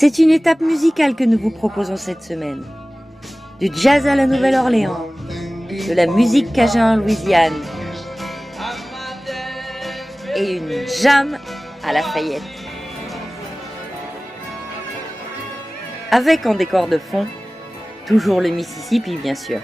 C'est une étape musicale que nous vous proposons cette semaine. Du jazz à la Nouvelle-Orléans, de la musique cajun en Louisiane et une jam à Lafayette. Avec en décor de fond, toujours le Mississippi bien sûr.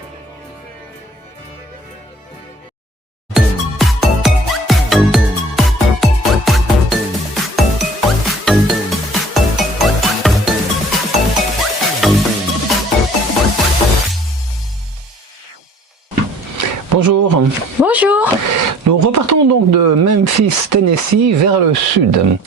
Bonjour. Bonjour. Nous repartons donc de Memphis, Tennessee, vers le sud.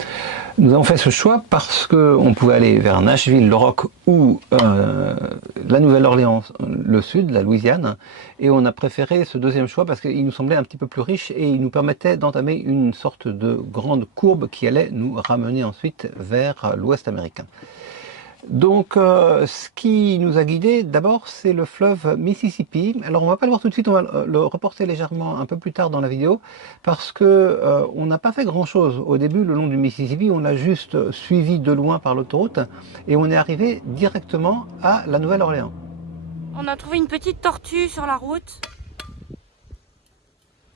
Nous avons fait ce choix parce qu'on pouvait aller vers Nashville, le Rock, ou la Nouvelle-Orléans, le sud, la Louisiane. Et on a préféré ce deuxième choix parce qu'il nous semblait un petit peu plus riche et il nous permettait d'entamer une sorte de grande courbe qui allait nous ramener ensuite vers l'ouest américain. Donc, ce qui nous a guidés, d'abord, c'est le fleuve Mississippi. Alors, on va pas le voir tout de suite, on va le reporter légèrement un peu plus tard dans la vidéo, parce que on n'a pas fait grand-chose. Au début, le long du Mississippi, on l'a juste suivi de loin par l'autoroute, et on est arrivé directement à la Nouvelle-Orléans. On a trouvé une petite tortue sur la route,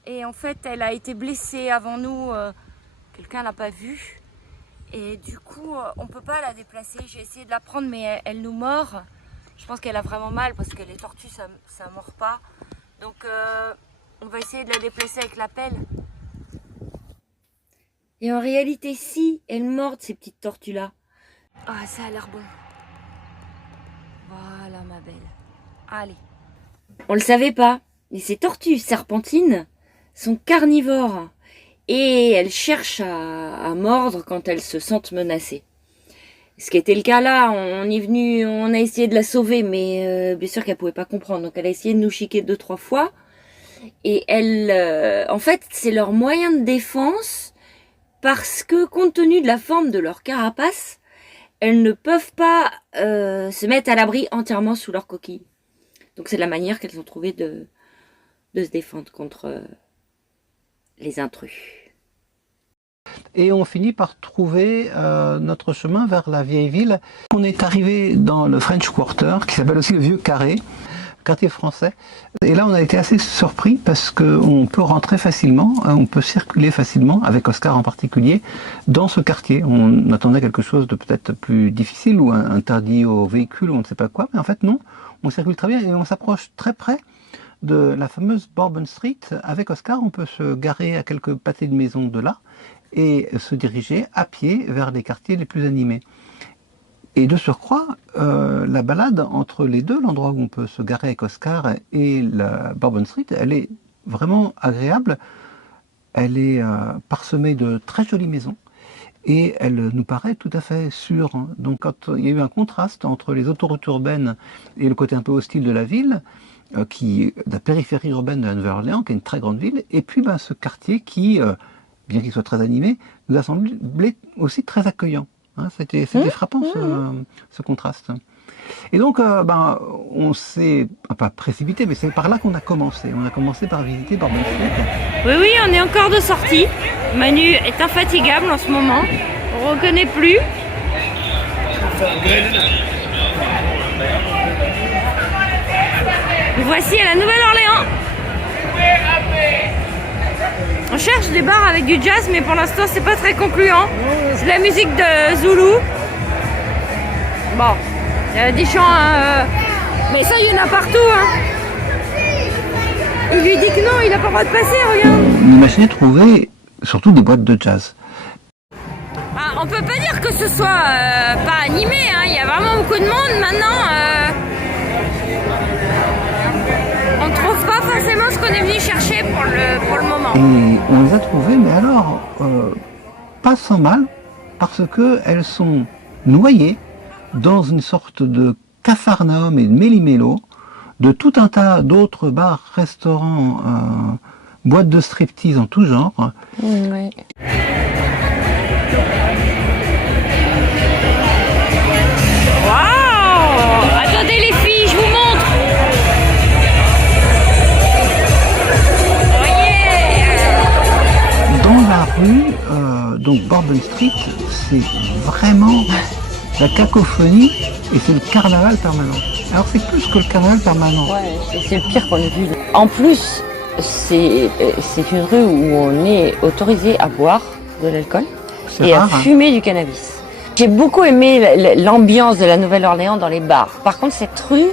et en fait, elle a été blessée avant nous. Quelqu'un l'a pas vue. Et du coup, on peut pas la déplacer. J'ai essayé de la prendre, mais elle nous mord. Je pense qu'elle a vraiment mal parce que les tortues, ça mord pas. Donc, on va essayer de la déplacer avec la pelle. Et en réalité, si elles mordent ces petites tortues-là. Ah, ça a l'air bon. Voilà, ma belle. Allez. On le savait pas, mais ces tortues serpentines sont carnivores. Et elles cherchent à mordre quand elles se sentent menacées. Ce qui était le cas là, on est venu, on a essayé de la sauver, mais bien sûr qu'elle pouvait pas comprendre. Donc elle a essayé de nous chiquer 2-3 fois. Et elle, en fait, c'est leur moyen de défense parce que compte tenu de la forme de leur carapace, elles ne peuvent pas se mettre à l'abri entièrement sous leur coquille. Donc c'est la manière qu'elles ont trouvé de se défendre contre les intrus. Et on finit par trouver notre chemin vers la vieille ville. On est arrivé dans le French Quarter, qui s'appelle aussi le Vieux Carré, quartier français. Et là, on a été assez surpris parce qu'on peut rentrer facilement, on peut circuler facilement, avec Oscar en particulier, dans ce quartier. On attendait quelque chose de peut-être plus difficile ou interdit aux véhicules, ou on ne sait pas quoi, mais en fait non, on circule très bien et on s'approche très près de la fameuse Bourbon Street. Avec Oscar, on peut se garer à quelques pâtés de maison de là et se diriger à pied vers les quartiers les plus animés. Et de surcroît, la balade entre les deux, l'endroit où on peut se garer avec Oscar et la Bourbon Street, elle est vraiment agréable. Elle est parsemée de très jolies maisons et elle nous paraît tout à fait sûre. Donc quand il y a eu un contraste entre les autoroutes urbaines et le côté un peu hostile de la ville, la périphérie urbaine de la Nouvelle-Orléans, qui est une très grande ville, et puis ce quartier qui, bien qu'il soit très animé, nous a semblé aussi très accueillant. Hein, c'était frappant ce contraste. Et donc, on s'est pas précipité, mais c'est par là qu'on a commencé. On a commencé par visiter Bourbon Street. Oui, on est encore de sortie. Manu est infatigable en ce moment. On reconnaît plus. Nous voici à la Nouvelle-Orléans. On cherche des bars avec du jazz, mais pour l'instant c'est pas très concluant. C'est de la musique de Zoulou. Bon, il y a des chants, mais ça il y en a partout. Il lui dit que non, il n'a pas le droit de passer, regarde. On imaginait trouver surtout des boîtes de jazz. On peut pas dire que ce soit pas animé, hein. Il y a vraiment beaucoup de monde maintenant. On ne trouve pas forcément ce qu'on est venu chercher pour le moment. Et on les a trouvées, mais alors, pas sans mal, parce qu'elles sont noyées dans une sorte de capharnaüm et de méli-mélo de tout un tas d'autres bars, restaurants, boîtes de striptease en tout genre. Ouais. Waouh! Attendez les filles, je vous montre! Oh yeah! Dans la rue, donc Bourbon Street, c'est vraiment la cacophonie et c'est le carnaval permanent. Alors c'est plus que le carnaval permanent. Ouais, c'est le pire qu'on ait vu. En plus, c'est une rue où on est autorisé à boire de l'alcool C'est et rare, à fumer du cannabis. J'ai beaucoup aimé l'ambiance de la Nouvelle-Orléans dans les bars. Par contre, cette rue,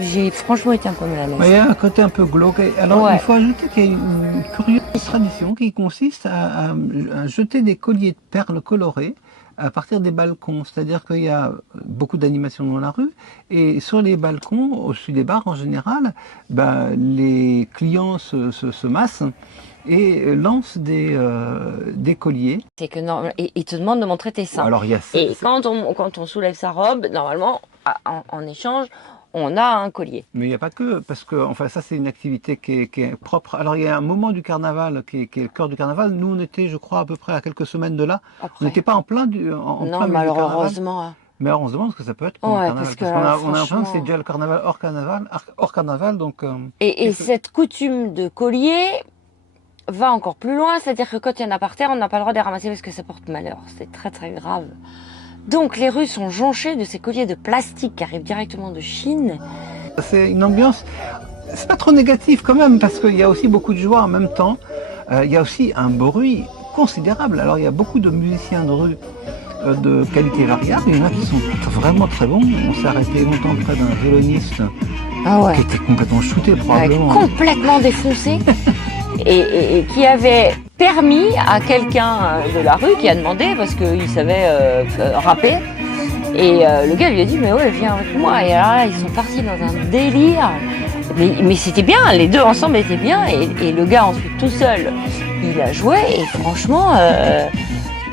j'ai franchement été un peu mal à l'aise. Il y a un côté un peu glauque. Alors Ouais. il faut ajouter qu'il y a une curieuse tradition qui consiste à jeter des colliers de perles colorées à partir des balcons. C'est-à-dire qu'il y a beaucoup d'animations dans la rue et sur les balcons, au-dessus des bars en général, les clients se massent et lancent des colliers. C'est que non, il te demande de montrer tes seins. Alors il y a Et quand on soulève sa robe, normalement, en échange, on a un collier. mais il n'y a pas que, parce que enfin ça c'est une activité qui est propre. Alors il y a un moment du carnaval qui est le cœur du carnaval. Nous on était, je crois, à peu près à quelques semaines de là. Après. On n'était pas en plein Non, plein milieu du carnaval. malheureusement. Mais alors on se demande ce que ça peut être pour Ouais, le carnaval. parce que, Parce qu'on a l'impression que franchement- c'est déjà le carnaval hors carnaval, donc. Et cette coutume de collier va encore plus loin, c'est-à-dire que quand il y en a par terre, on n'a pas le droit de les ramasser parce que ça porte malheur. C'est très très grave. Donc les rues sont jonchées de ces colliers de plastique qui arrivent directement de Chine. C'est une ambiance, c'est pas trop négatif quand même, parce qu'il y a aussi beaucoup de joie en même temps. Il y a aussi un bruit considérable. Alors il y a beaucoup de musiciens de rue de qualité variable. Il y en a qui sont vraiment très bons. On s'est arrêté longtemps près d'un violoniste Ah ouais. qui était complètement shooté probablement. Complètement défoncé et qui avait permis à quelqu'un de la rue qui a demandé parce qu'il savait rapper et le gars lui a dit mais ouais viens avec moi et alors là ils sont partis dans un délire mais c'était bien, les deux ensemble étaient bien et le gars ensuite tout seul il a joué et franchement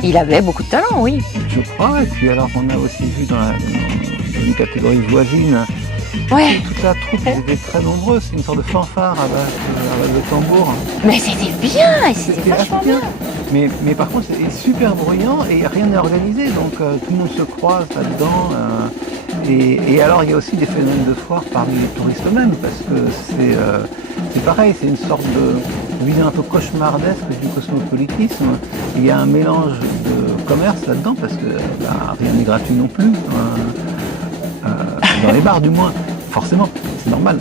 il avait beaucoup de talent, oui. Je crois. Et puis alors on a aussi vu dans une catégorie voisine. Ouais. Toute la troupe, ils étaient très nombreux, c'est une sorte de fanfare à base de tambour. Mais c'était bien, et c'était vachement bien. Mais par contre, c'est super bruyant et rien n'est organisé, donc tout le monde se croise là-dedans. Et alors, il y a aussi des phénomènes de foire parmi les touristes eux-mêmes, parce que c'est pareil, c'est une sorte de vision un peu cauchemardesque du cosmopolitisme. Il y a un mélange de commerce là-dedans, parce que rien n'est gratuit non plus. Dans les bars du moins, forcément, c'est normal.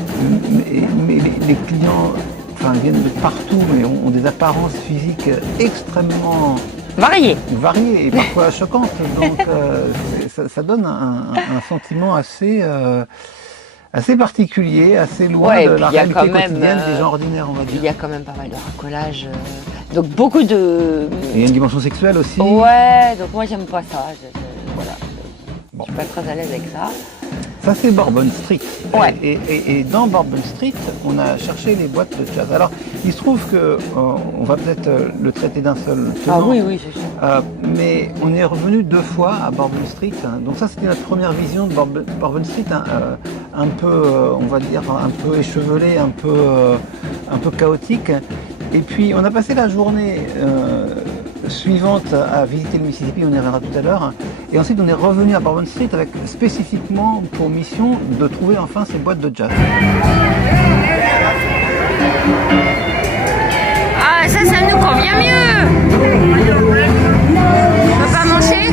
Mais les clients viennent de partout, mais ont des apparences physiques extrêmement variées et parfois choquantes. Donc ça donne un sentiment assez particulier, assez loin Ouais, de la puis il y a réalité quand même, quotidienne des gens ordinaires, on va dire. Il y a quand même pas mal de racolage. Donc beaucoup de... Et il y a une dimension sexuelle aussi. Ouais, donc moi j'aime pas ça. Voilà. Bon. Je suis pas très à l'aise avec ça. Ça c'est Bourbon Street. Ouais. Et dans Bourbon Street, on a cherché les boîtes de jazz. Alors, il se trouve que on va peut-être le traiter d'un seul tenant. Ah oui, c'est sûr. Mais on est revenu 2 fois à Bourbon Street. Donc ça, c'était notre première vision de Bourbon Street, un peu, on va dire, un peu échevelé, un peu chaotique. Et puis, on a passé la journée suivante à visiter le Mississippi, on y reviendra tout à l'heure. Et ensuite, on est revenu à Bourbon Street avec spécifiquement pour mission de trouver enfin ces boîtes de jazz. Ah, ça nous convient mieux. On peut pas manger?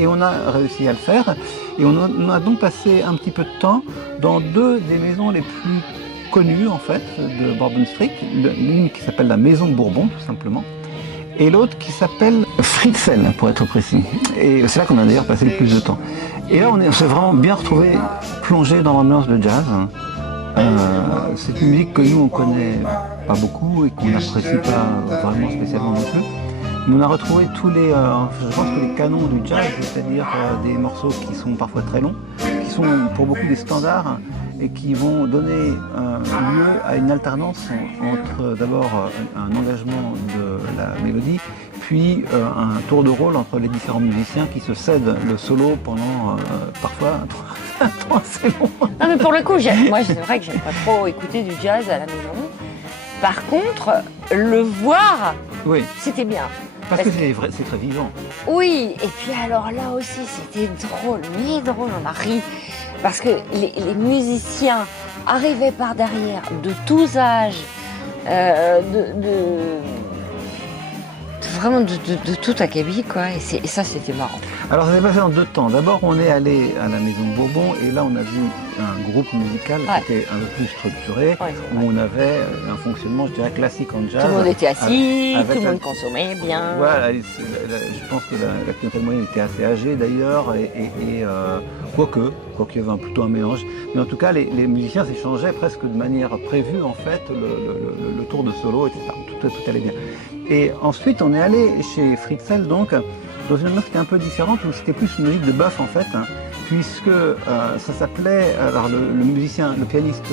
Et on a réussi à le faire. Et on a donc passé un petit peu de temps dans 2 des maisons les plus connues en fait de Bourbon Street. L'une qui s'appelle la Maison Bourbon tout simplement. Et l'autre qui s'appelle Fritzel pour être précis. Et c'est là qu'on a d'ailleurs passé le plus de temps. Et là on s'est vraiment bien retrouvé plongé dans l'ambiance de jazz. C'est une musique que nous on connaît pas beaucoup et qu'on n'apprécie pas vraiment spécialement non plus. Mais on a retrouvé tous les, je pense que les canons du jazz, c'est-à-dire des morceaux qui sont parfois très longs, qui sont pour beaucoup des standards et qui vont donner lieu à une alternance entre d'abord un engagement de la mélodie, puis un tour de rôle entre les différents musiciens qui se cèdent le solo pendant parfois un temps assez long. Non mais pour le coup, moi c'est vrai que j'aime pas trop écouter du jazz à la maison. Par contre, le voir, Oui. c'était bien. Parce que c'est très vivant. Oui, et puis alors là aussi, c'était drôle, mais drôle, on a ri. Parce que les musiciens arrivaient par derrière, de tous âges, vraiment de tout acabit, quoi. Et ça, c'était marrant. Alors ça s'est passé en deux temps. D'abord, on est allé à la Maison de Bourbon et là, on a vu un groupe musical qui était un peu plus structuré, où on avait un fonctionnement, je dirais, classique en jazz. Tout le monde était assis, tout le monde consommait bien. Voilà, je pense que la clientèle moyenne était assez âgée d'ailleurs, quoique il y avait plutôt un mélange. Mais en tout cas, les musiciens s'échangeaient presque de manière prévue, en fait, le tour de solo, etc. Tout allait bien. Et ensuite, on est allé chez Fritzl, donc, dans une ambiance qui était un peu différente, où c'était plus une musique de bœuf, en fait, puisque ça s'appelait, alors le musicien, le pianiste,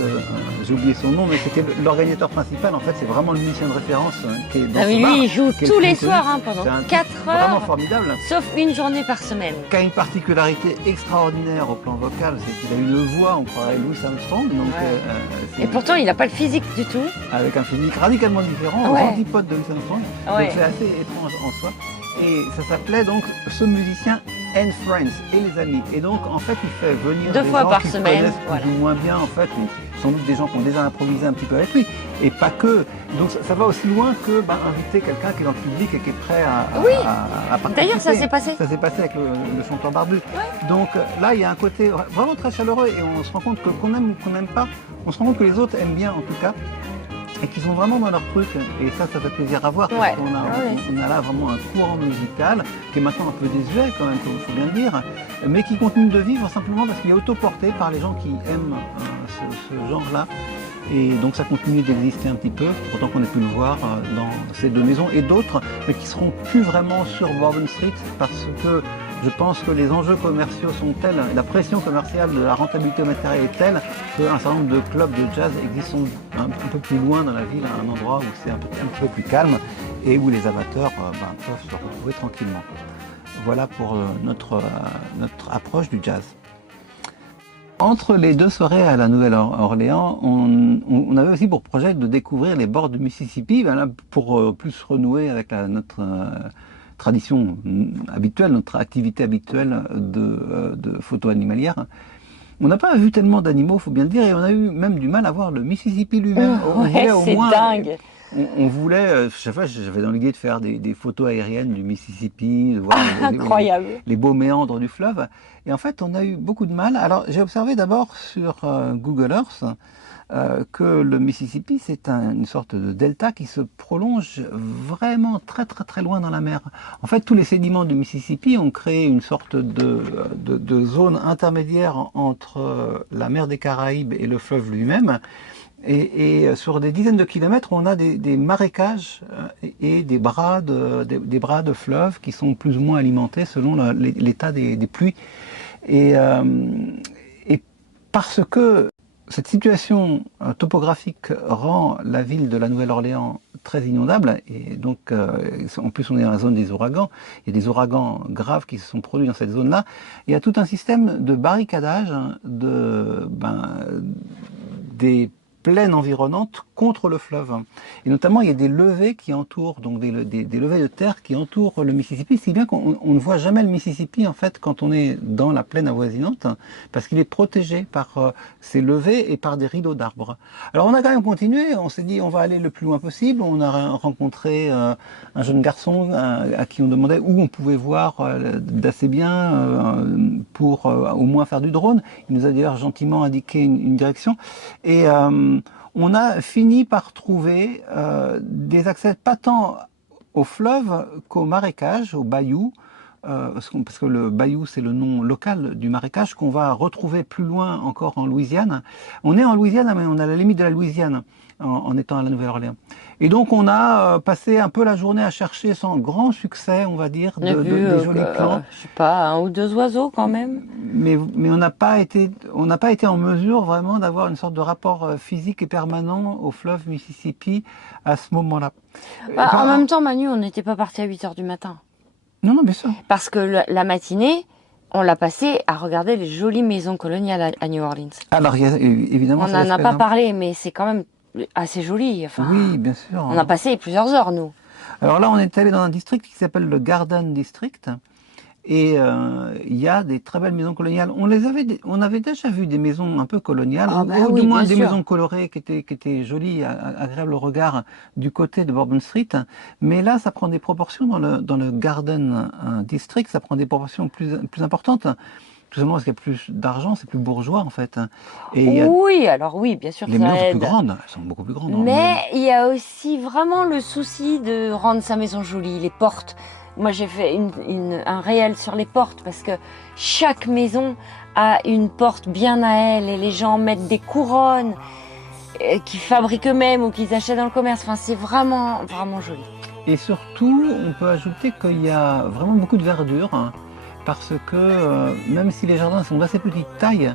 j'ai oublié son nom, mais c'était l'organisateur principal, en fait, c'est vraiment le musicien de référence qui est dans ce bar, lui, il joue tous les soirs, pendant 4 heures, vraiment formidable, sauf une journée par semaine. Qui a une particularité extraordinaire au plan vocal, c'est qu'il a une voix, on croirait Louis Armstrong, donc, et pourtant, il n'a pas le physique du tout. Avec un physique radicalement différent, aux antipodes de Louis Armstrong, donc c'est assez étrange en soi. Et ça s'appelait donc ce musicien and Friends et les amis. Et donc en fait il fait venir 2 des fois gens par qui semaine, connaissent plus ou moins bien en fait, sans doute des gens qui ont déjà improvisé un petit peu avec lui. Et pas que. Donc ça va aussi loin que inviter quelqu'un qui est dans le public et qui est prêt à participer. D'ailleurs ça s'est passé. Ça s'est passé avec le chanteur barbu. Donc là il y a un côté vraiment très chaleureux et on se rend compte que qu'on aime ou qu'on n'aime pas, on se rend compte que les autres aiment bien en tout cas. Et qui sont vraiment dans leur truc, et ça fait plaisir à voir, parce qu'on a là vraiment un courant musical, qui est maintenant un peu désuet quand même, il faut bien le dire, mais qui continue de vivre simplement parce qu'il est autoporté par les gens qui aiment ce genre-là, et donc ça continue d'exister un petit peu, autant qu'on ait pu le voir dans ces deux maisons, et d'autres, mais qui seront plus vraiment sur Bourbon Street, parce que je pense que les enjeux commerciaux sont tels, la pression commerciale de la rentabilité au matériel est telle qu'un certain nombre de clubs de jazz existent un peu plus loin dans la ville, à un endroit où c'est un petit peu plus calme et où les amateurs peuvent se retrouver tranquillement. Voilà pour notre approche du jazz. Entre les deux soirées à la Nouvelle-Orléans, on avait aussi pour projet de découvrir les bords du Mississippi, pour plus renouer avec notre tradition habituelle, notre activité habituelle de photo animalière. On n'a pas vu tellement d'animaux, il faut bien le dire, et on a eu même du mal à voir le Mississippi lui-même. C'est dingue. On voulait, chaque fois j'avais dans l'idée de faire des photos aériennes du Mississippi, de voir incroyable. Les beaux méandres du fleuve. Et en fait, on a eu beaucoup de mal. Alors j'ai observé d'abord sur Google Earth que le Mississippi, c'est une sorte de delta qui se prolonge vraiment très très très loin dans la mer. En fait, tous les sédiments du Mississippi ont créé une sorte de zone intermédiaire entre la mer des Caraïbes et le fleuve lui-même. Et sur des dizaines de kilomètres, on a des marécages et des bras de fleuves qui sont plus ou moins alimentés selon l'état des pluies. Et parce que cette situation topographique rend la ville de la Nouvelle-Orléans très inondable, et donc en plus on est dans la zone des ouragans, il y a des ouragans graves qui se sont produits dans cette zone-là, il y a tout un système de barricadage des plaine environnante contre le fleuve. Et notamment, il y a des levées qui entourent, donc des levées de terre qui entourent le Mississippi, si bien qu'on ne voit jamais le Mississippi, en fait, quand on est dans la plaine avoisinante, parce qu'il est protégé par ces levées et par des rideaux d'arbres. Alors, on a quand même continué, on s'est dit, on va aller le plus loin possible. On a rencontré un jeune garçon à qui on demandait où on pouvait voir d'assez bien pour au moins faire du drone. Il nous a d'ailleurs gentiment indiqué une direction. Et on a fini par trouver des accès pas tant au fleuve qu'au marécage, au bayou, parce que le bayou c'est le nom local du marécage qu'on va retrouver plus loin encore en Louisiane. On est en Louisiane, mais on est à la limite de la Louisiane en étant à la Nouvelle-Orléans. Et donc on a passé un peu la journée à chercher sans grand succès, on va dire, des jolis plans. Je sais pas, 1 ou 2 oiseaux quand même. Mais on n'a pas été en mesure vraiment d'avoir une sorte de rapport physique et permanent au fleuve Mississippi à ce moment-là. En même temps, Manu, on n'était pas parti à 8h du matin. Non, bien sûr. Parce que la matinée, on l'a passé à regarder les jolies maisons coloniales à New Orleans. Alors, évidemment, on n'en a pas parlé, mais c'est quand même assez joli. Enfin, oui, bien sûr. On a passé plusieurs heures, nous. Alors là, on est allé dans un district qui s'appelle le Garden District. Et il y a des très belles maisons coloniales. On avait déjà vu des maisons un peu coloniales, Ah bah ou oui, du moins bien des sûr. maisons colorées qui étaient jolies, agréables au regard du côté de Bourbon Street. Mais là, ça prend des proportions dans le Garden District, ça prend des proportions plus importantes. Tout simplement parce qu'il y a plus d'argent, c'est plus bourgeois en fait. Et Oui, alors oui, bien sûr, les ça maisons sont plus aide. grandes, elles sont beaucoup plus grandes. Mais il y a aussi vraiment le souci de rendre sa maison jolie, les portes. Moi, j'ai fait un réel sur les portes parce que chaque maison a une porte bien à elle et les gens mettent des couronnes qu'ils fabriquent eux-mêmes ou qu'ils achètent dans le commerce. Enfin, c'est vraiment, vraiment joli. Et surtout, on peut ajouter qu'il y a vraiment beaucoup de verdure, hein, parce que même si les jardins sont d'assez petite taille,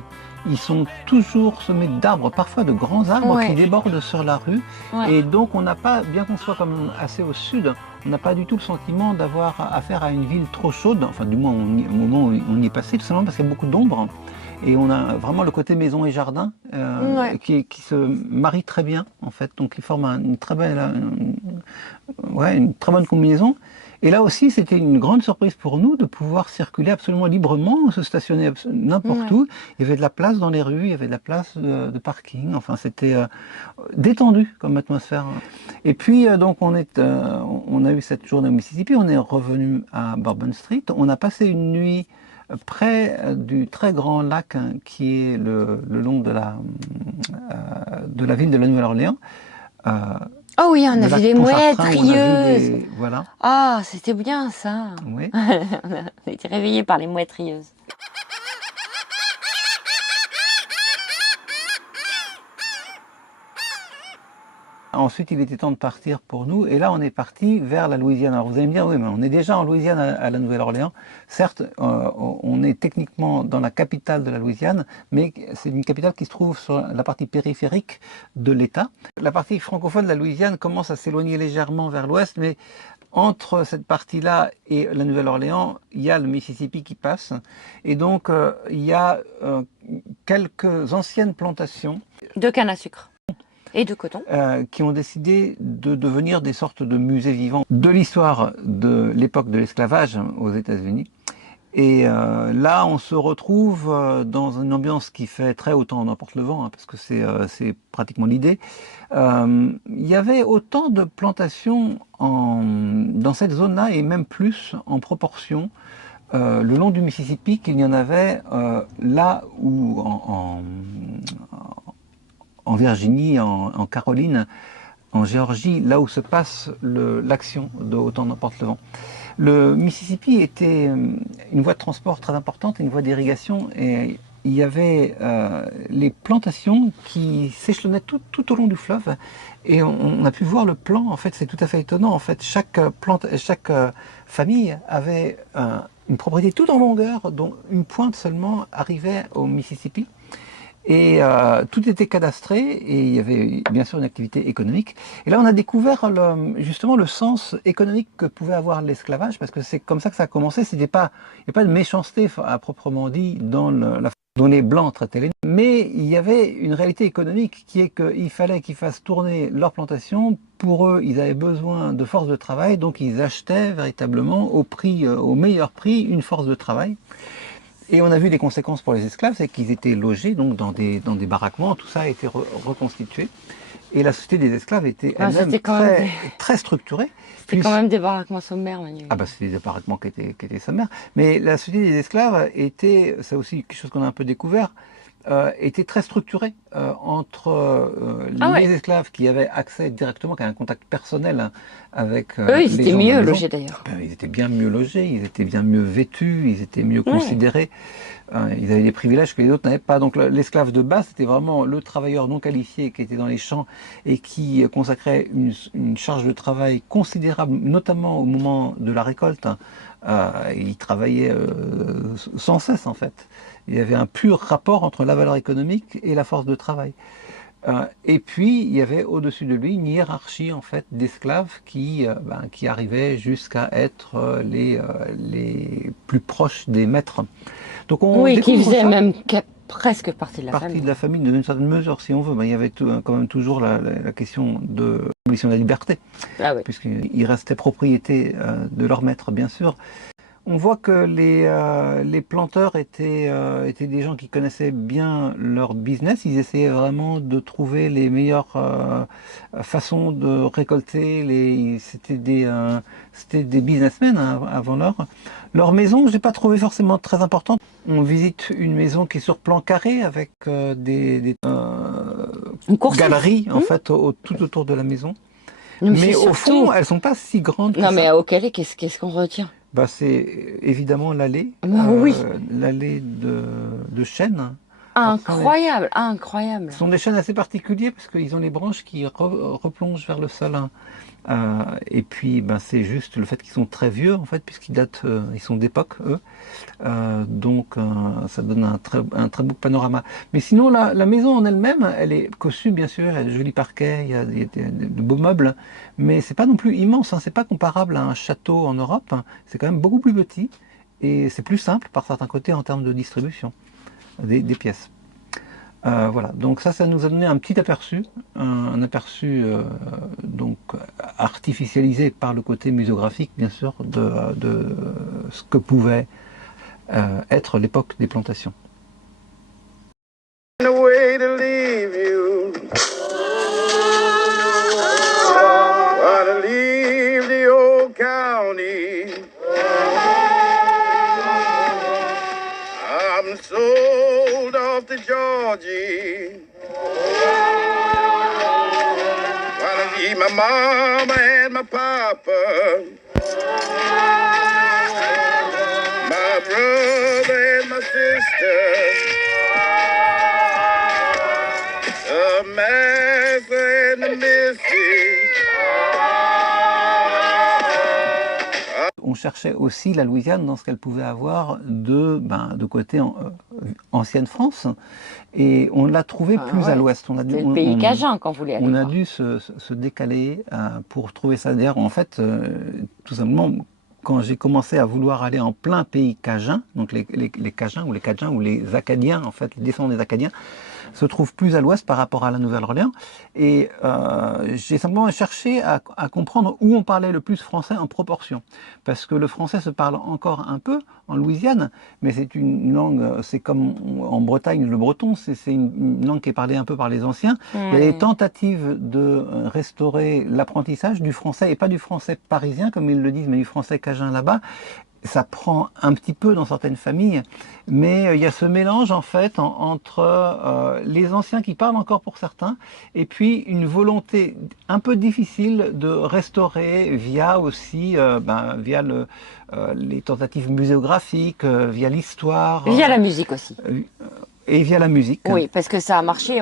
ils sont toujours semés d'arbres, parfois de grands arbres Ouais. qui débordent sur la rue. Ouais. Et donc on n'a pas, bien qu'on soit comme assez au sud, on n'a pas du tout le sentiment d'avoir affaire à une ville trop chaude, enfin du moins au moment où on y est passé, tout simplement parce qu'il y a beaucoup d'ombre. Et on a vraiment le côté maison et jardin Ouais. qui se marie très bien en fait, donc ils forment une très belle, ouais, une très bonne combinaison. Et là aussi, c'était une grande surprise pour nous de pouvoir circuler absolument librement, se stationner n'importe Ouais. où. Il y avait de la place dans les rues, il y avait de la place de parking. Enfin, c'était détendu comme atmosphère. Et puis, donc, on a eu cette journée au Mississippi. On est revenu à Bourbon Street. On a passé une nuit près du très grand lac hein, qui est le long de la ville de la Nouvelle-Orléans. Euh, Oh oui, on le a vu lac des mouettes Pontchartrain, où on a vu rieuses. voilà, Ah, c'était bien ça. oui. On a été réveillés par les mouettes rieuses. Ensuite, il était temps de partir pour nous, et là, on est parti vers la Louisiane. Alors, vous allez me dire, oui, mais on est déjà en Louisiane à la Nouvelle-Orléans. Certes, on est techniquement dans la capitale de la Louisiane, mais c'est une capitale qui se trouve sur la partie périphérique de l'État. La partie francophone de la Louisiane commence à s'éloigner légèrement vers l'ouest, mais entre cette partie-là et la Nouvelle-Orléans, il y a le Mississippi qui passe, et donc il y a quelques anciennes plantations De canne à sucre. Et de coton. qui ont décidé de devenir des sortes de musées vivants de l'histoire de l'époque de l'esclavage aux États-Unis. Et là, on se retrouve dans une ambiance qui fait très autant n'importe le vent, hein, parce que c'est pratiquement l'idée. Il y avait autant de plantations dans cette zone-là, et même plus en proportion, le long du Mississippi qu'il y en avait là où en Virginie, en Caroline, en Géorgie, là où se passe l'action de Autant n'emporte le vent. Le Mississippi était une voie de transport très importante, une voie d'irrigation, et il y avait les plantations qui s'échelonnaient tout au long du fleuve, et on a pu voir le plan. En fait, c'est tout à fait étonnant. En fait, chaque famille avait une propriété tout en longueur, dont une pointe seulement arrivait au Mississippi. Et tout était cadastré, et il y avait bien sûr une activité économique. Et là, on a découvert justement le sens économique que pouvait avoir l'esclavage, parce que c'est comme ça que ça a commencé. Il n'y a pas de méchanceté à proprement dit dont les Blancs traitaient les Noirs. Mais il y avait une réalité économique qui est qu'il fallait qu'ils fassent tourner leur plantation. Pour eux, ils avaient besoin de force de travail, donc ils achetaient véritablement au meilleur prix une force de travail. Et on a vu les conséquences pour les esclaves, c'est qu'ils étaient logés donc dans des baraquements, tout ça a été reconstitué. Et la société des esclaves était elle-même très structurée. C'était quand même des baraquements sommaires, Manu. Ah bah c'était des baraquements qui étaient sommaires. Mais la société des esclaves était, c'est aussi quelque chose qu'on a un peu découvert, était très structurée entre les esclaves qui avaient accès directement, qui avaient un contact personnel hein, avec Eux, ils les étaient gens mieux de la maison. logés d'ailleurs. Ben, ils étaient bien mieux logés, ils étaient bien mieux vêtus, ils étaient mieux considérés. Ils avaient des privilèges que les autres n'avaient pas. Donc l'esclave de base, c'était vraiment le travailleur non qualifié qui était dans les champs et qui consacrait une charge de travail considérable, notamment au moment de la récolte. Il travaillait sans cesse en fait. Il y avait un pur rapport entre la valeur économique et la force de travail. Et puis, il y avait au-dessus de lui une hiérarchie en fait d'esclaves qui arrivaient jusqu'à être les plus proches des maîtres. Donc qui faisaient même presque partie de la partie famille. de la famille, dans une certaine mesure, si on veut. Ben, il y avait quand même toujours la question de l'abolition de la liberté, Ah oui. puisqu'ils restaient propriété de leur maître, bien sûr. On voit que les planteurs étaient des gens qui connaissaient bien leur business. Ils essayaient vraiment de trouver les meilleures façons de récolter. C'était des businessmen hein, avant l'heure. Leur maison, je n'ai pas trouvé forcément très importante. On visite une maison qui est sur plan carré avec des galeries en fait tout autour de la maison. Non, Mais c'est au surtout- fond, elles sont pas si grandes que Non, ça. mais au Calais, qu'est-ce qu'on retient? Bah, c'est évidemment l'allée, Oui. l'allée de chênes. Incroyable, incroyable. Ce sont des chênes assez particuliers parce qu'ils ont les branches qui replongent vers le sol. Hein. Et puis, ben, c'est juste le fait qu'ils sont très vieux en fait, puisqu'ils datent, ils sont d'époque eux. Donc, ça donne un très beau panorama. Mais sinon, la maison en elle-même, elle est cossue bien sûr. Il y a de jolis parquets, il y a de beaux meubles, mais c'est pas non plus immense. Hein, c'est pas comparable à un château en Europe. Hein, c'est quand même beaucoup plus petit et c'est plus simple par certains côtés en termes de distribution des pièces. Voilà, donc ça nous a donné un petit aperçu, un aperçu donc artificialisé par le côté muséographique, bien sûr, de ce que pouvait être l'époque des plantations. Georgie, wanna leave my mama and my papa, my brother and my sister, the master and the missus. On cherchait aussi la Louisiane dans ce qu'elle pouvait avoir de côté ancienne France, et on l'a trouvé plus à l'ouest. C'est le pays cajun quand vous voulez aller On a voir. dû se décaler pour trouver ça. D'ailleurs, en fait, tout simplement, quand j'ai commencé à vouloir aller en plein pays cajun, donc les Cajuns ou les Acadiens, en fait, les descendants des Acadiens, se trouvent plus à l'ouest par rapport à la Nouvelle-Orléans. Et j'ai simplement cherché à comprendre où on parlait le plus français en proportion. Parce que le français se parle encore un peu en Louisiane, mais c'est une langue, c'est comme en Bretagne, le breton, c'est une langue qui est parlée un peu par les anciens. Il y a des tentatives de restaurer l'apprentissage du français, et pas du français parisien, comme ils le disent, mais du français cajun là-bas. Ça prend un petit peu dans certaines familles, mais il y a ce mélange en fait entre les anciens qui parlent encore pour certains, et puis une volonté un peu difficile de restaurer via aussi, via les tentatives muséographiques, via l'histoire. Via la musique aussi. Et via la musique. Oui, parce que ça a marché,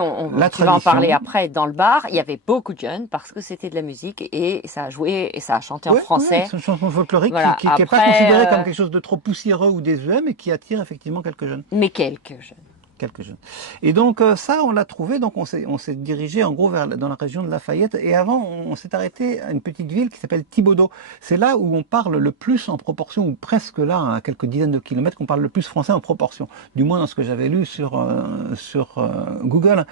tu vas en parler après dans le bar, il y avait beaucoup de jeunes parce que c'était de la musique et ça a joué et ça a chanté en français. C'est une chanson folklorique Voilà. qui n'est pas considérée comme quelque chose de trop poussiéreux ou désuet, mais qui attire effectivement quelques jeunes. Mais quelques jeunes. Quelques jeunes. Et donc ça, on l'a trouvé, donc on s'est dirigé en gros dans la région de Lafayette, et avant on s'est arrêté à une petite ville qui s'appelle Thibodaux. C'est là où on parle le plus en proportion, ou presque là, à quelques dizaines de kilomètres, qu'on parle le plus français en proportion, du moins dans ce que j'avais lu sur Google.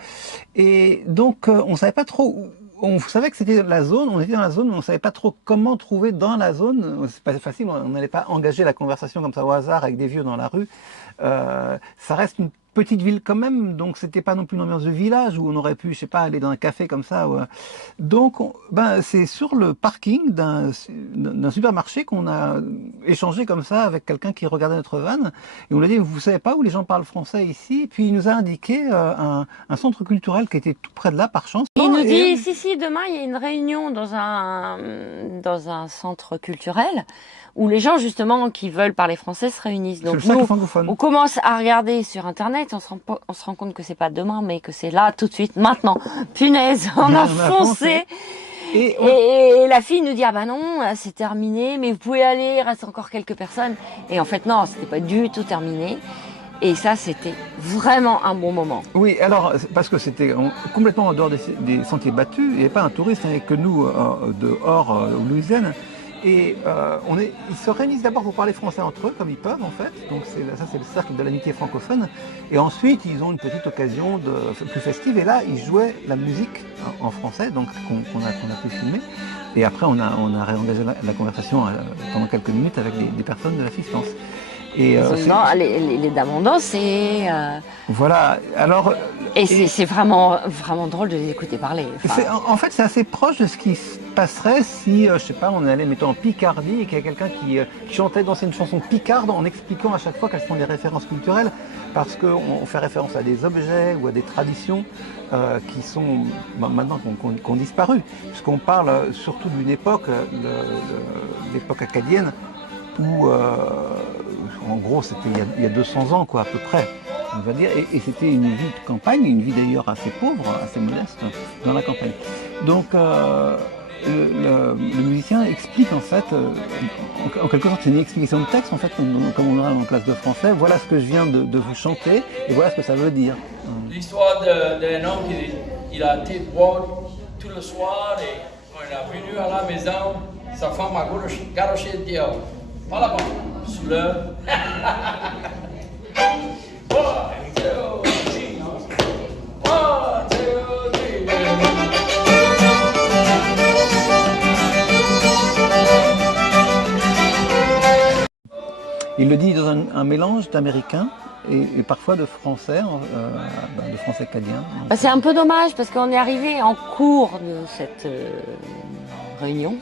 Et donc on savait pas trop on savait que c'était la zone, on était dans la zone, mais on savait pas trop comment trouver dans la zone. C'est pas facile, on n'allait pas engager la conversation comme ça au hasard avec des vieux dans la rue. Ça reste une petite ville quand même, donc c'était pas non plus une ambiance de village où on aurait pu, je sais pas, aller dans un café comme ça. Donc, c'est sur le parking d'un supermarché qu'on a échangé comme ça avec quelqu'un qui regardait notre van, et on lui a dit, vous savez pas où les gens parlent français ici? Et puis il nous a indiqué un centre culturel qui était tout près de là par chance. Il nous dit, si, demain il y a une réunion dans un centre culturel où les gens justement qui veulent parler français se réunissent. Donc nous, on commence à regarder sur internet, on se rend compte que c'est pas demain, mais que c'est là tout de suite, maintenant. Punaise, on a foncé. Et la fille nous dit, ah bah non, c'est terminé, mais vous pouvez aller, il reste encore quelques personnes. Et en fait non, c'était pas du tout terminé. Et ça, c'était vraiment un bon moment. Oui, alors, parce que c'était complètement en dehors des sentiers battus, il n'y avait pas un touriste, il n'y avait que nous dehors, au Louisiane. Et ils se réunissent d'abord pour parler français entre eux, comme ils peuvent en fait. Donc ça c'est le cercle de l'amitié francophone. Et ensuite ils ont une petite occasion plus festive. Et là ils jouaient la musique en français, donc qu'on a pu filmer. Et après on a réengagé la conversation pendant quelques minutes avec des personnes de l'assistance. Et les dames en danse, c'est... Voilà, alors... Et c'est vraiment drôle de les écouter parler. Enfin... En fait, c'est assez proche de ce qui se passerait si, je sais pas, on allait, mettons, en Picardie et qu'il y a quelqu'un qui chantait une chanson picarde en expliquant à chaque fois quelles sont les références culturelles, parce qu'on fait référence à des objets ou à des traditions qui sont maintenant qu'on disparu, puisqu'on parle surtout d'une époque, l'époque acadienne, où, en gros, c'était il y a 200 ans, quoi, à peu près, on va dire, et c'était une vie de campagne, une vie d'ailleurs assez pauvre, assez modeste, dans la campagne. Donc, le musicien explique, en fait, en quelque sorte, c'est une explication de texte, en fait, comme on aura en classe de français. Voilà ce que je viens de vous chanter, et voilà ce que ça veut dire. L'histoire d'un homme qui a été boire tout le soir, et quand il est venu à la maison, sa femme a garoché le diable. Pas là-bas, sous le... Il le dit dans un mélange d'américain et parfois de français, de français acadien. C'est un peu dommage parce qu'on est arrivé en cours de cette réunion.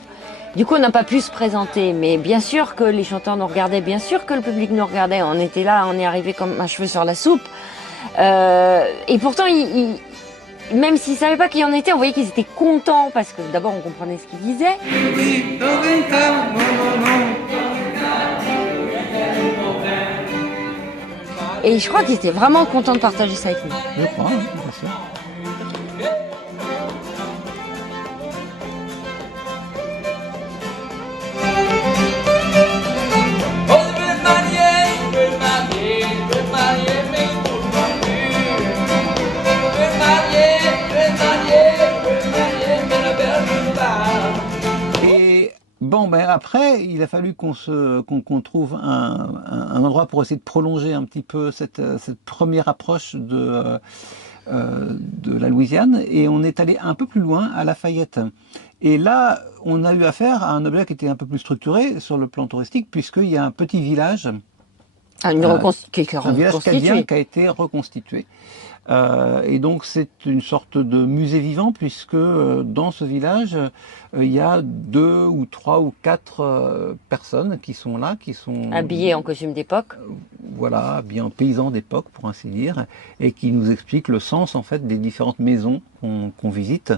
Du coup, on n'a pas pu se présenter, mais bien sûr que les chanteurs nous regardaient, bien sûr que le public nous regardait. On était là, on est arrivé comme un cheveu sur la soupe. Et pourtant, même s'ils ne savaient pas qui on était, on voyait qu'ils étaient contents parce que d'abord, on comprenait ce qu'ils disaient. Et je crois qu'ils étaient vraiment contents de partager ça avec nous. Je crois, oui, bien sûr. Bon, ben après, il a fallu qu'on trouve un endroit pour essayer de prolonger un petit peu cette première approche de la Louisiane, et on est allé un peu plus loin à Lafayette. Et là, on a eu affaire à un objet qui était un peu plus structuré sur le plan touristique, puisqu'il y a un petit village, un village cadien qui a été reconstitué. Et donc c'est une sorte de musée vivant, puisque dans ce village il y a 2 ou 3 ou 4 personnes qui sont là, qui sont habillées en costume d'époque. Voilà, habillées en paysans d'époque pour ainsi dire, et qui nous expliquent le sens en fait des différentes maisons qu'on visite.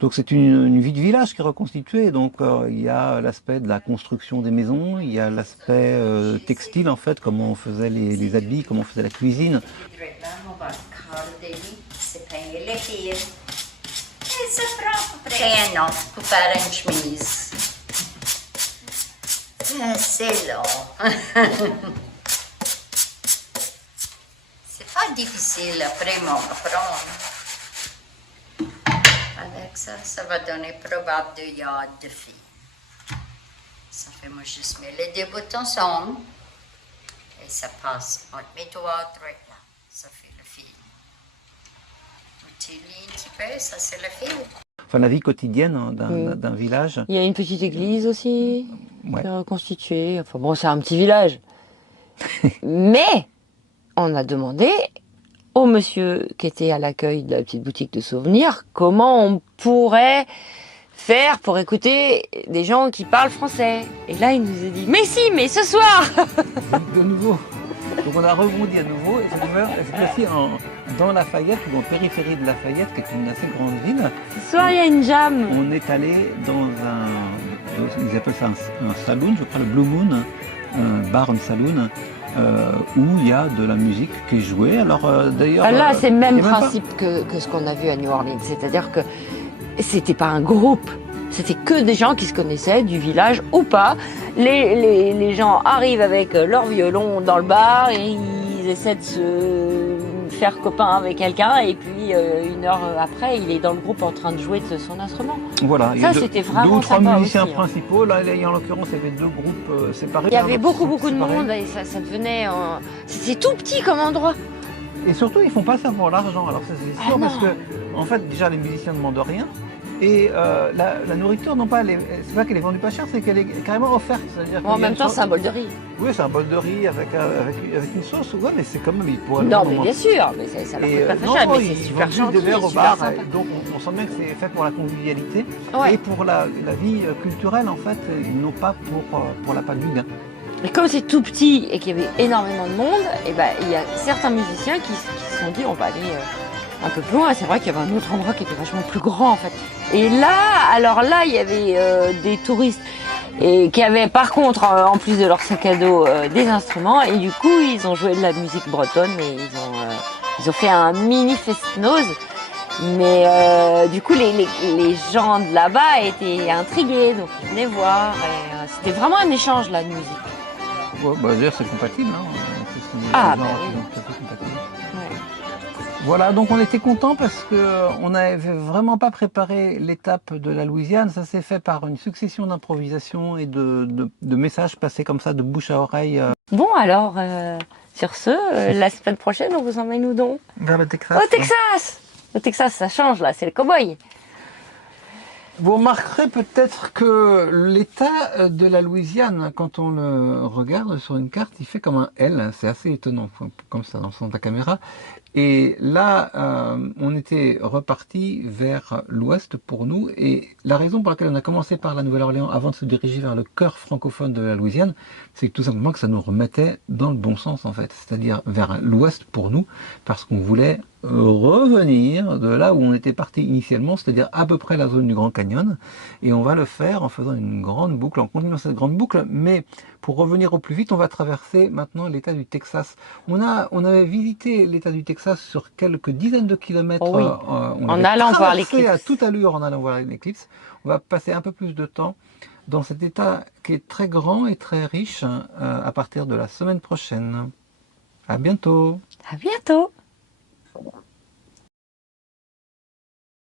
Donc c'est une vie de village qui est reconstituée, donc il y a l'aspect de la construction des maisons, il y a l'aspect textile en fait, comment on faisait les habits, comment on faisait la cuisine. C'est long. C'est pas difficile après m'apprendre. Avec ça, ça va donner probablement 2 yards de fil. Ça fait moi juste mets les 2 boutons ensemble et ça passe entre mes doigts droits là. Ça fait le fil. Tu lis un petit peu, ça c'est le fil. Enfin, la vie quotidienne d'un village. Il y a une petite église aussi, ouais, qui est reconstituée. Enfin bon, c'est un petit village. Mais on a demandé au monsieur qui était à l'accueil de la petite boutique de souvenirs comment on pourrait faire pour écouter des gens qui parlent français. Et là, il nous a dit « Mais si, mais ce soir !» De nouveau. Donc on a rebondi à nouveau, et cette fois-ci dans Lafayette, ou en périphérie de Lafayette, qui est une assez grande ville. Ce soir, il y a une jam. On est allé dans ils appellent ça un saloon, je crois, le Blue Moon, un bar and saloon, où il y a de la musique qui est jouée. Alors d'ailleurs... Là, c'est le même principe que ce qu'on a vu à New Orleans, c'est-à-dire que c'était pas un groupe, c'était que des gens qui se connaissaient du village ou pas. Les gens arrivent avec leur violon dans le bar et ils essaient de se faire copain avec quelqu'un et puis 1 heure après, il est dans le groupe en train de jouer de son instrument. Voilà, Ça, c'était vraiment 2 ou 3 sympa musiciens aussi, hein. principaux. Là, en l'occurrence, il y avait 2 groupes séparés. Il y avait beaucoup de séparés. monde et ça devenait... C'est tout petit comme endroit. Et surtout, ils font pas ça pour l'argent. Alors ça, c'est sûr, Ah, parce non. que, en fait, déjà, les musiciens ne demandent rien. Et la nourriture, non pas, c'est pas qu'elle est vendue pas cher, c'est qu'elle est carrément offerte. C'est-à-dire Bon, en qu'il y a même une temps, sorte- c'est un bol de riz. Oui, c'est un bol de riz avec une sauce. Ouais, mais c'est quand même, il pourrait Non, vraiment mais manger. bien sûr, mais ça leur Et, coûte pas très non, cher, mais ils c'est super vendent juste gentil, des verres au super bar, sympa. et donc on sent bien que c'est fait pour la convivialité Ouais. et pour la vie culturelle en fait, ils n'ont pas pour la palme du gain. Et comme c'est tout petit et qu'il y avait énormément de monde, et ben il y a certains musiciens qui se sont dit on va aller un peu plus loin. C'est vrai qu'il y avait un autre endroit qui était vachement plus grand en fait. Et là, alors là, il y avait des touristes et qui avaient par contre, en plus de leur sac à dos, des instruments. Et du coup, ils ont joué de la musique bretonne et ils ont fait un mini fest-noz. Mais du coup, les gens de là-bas étaient intrigués, donc ils venaient voir. Et c'était vraiment un échange là de musique. Ouais, bah, d'ailleurs, c'est compatible. Hein. Ce sont des Ah, genres bah qui oui. sont tout à fait compatibles. Ouais. Voilà, donc on était content parce que on n'avait vraiment pas préparé l'étape de la Louisiane. Ça s'est fait par une succession d'improvisations et de messages passés comme ça de bouche à oreille Bon alors, sur ce, la semaine prochaine, on vous emmène où donc? vers le Texas. Au Texas! Au Texas, ça change là, c'est le cow-boy. Vous remarquerez peut-être que l'état de la Louisiane, quand on le regarde sur une carte, il fait comme un L. C'est assez étonnant, comme ça, dans le sens de la caméra. Et là, on était reparti vers l'ouest pour nous. Et la raison pour laquelle on a commencé par la Nouvelle-Orléans avant de se diriger vers le cœur francophone de la Louisiane, c'est tout simplement que ça nous remettait dans le bon sens, en fait. C'est-à-dire vers l'ouest pour nous, parce qu'on voulait revenir de là où on était parti initialement, c'est-à-dire à peu près la zone du Grand Canyon. Et on va le faire en faisant une grande boucle, en continuant cette grande boucle. Mais pour revenir au plus vite, on va traverser maintenant l'État du Texas. On avait visité l'État du Texas sur quelques dizaines de kilomètres. Oh oui. On En l'avait allant voir traversé l'éclipse. à toute allure en allant voir l'éclipse. On va passer un peu plus de temps dans cet État qui est très grand et très riche à partir de la semaine prochaine. À bientôt. À bientôt!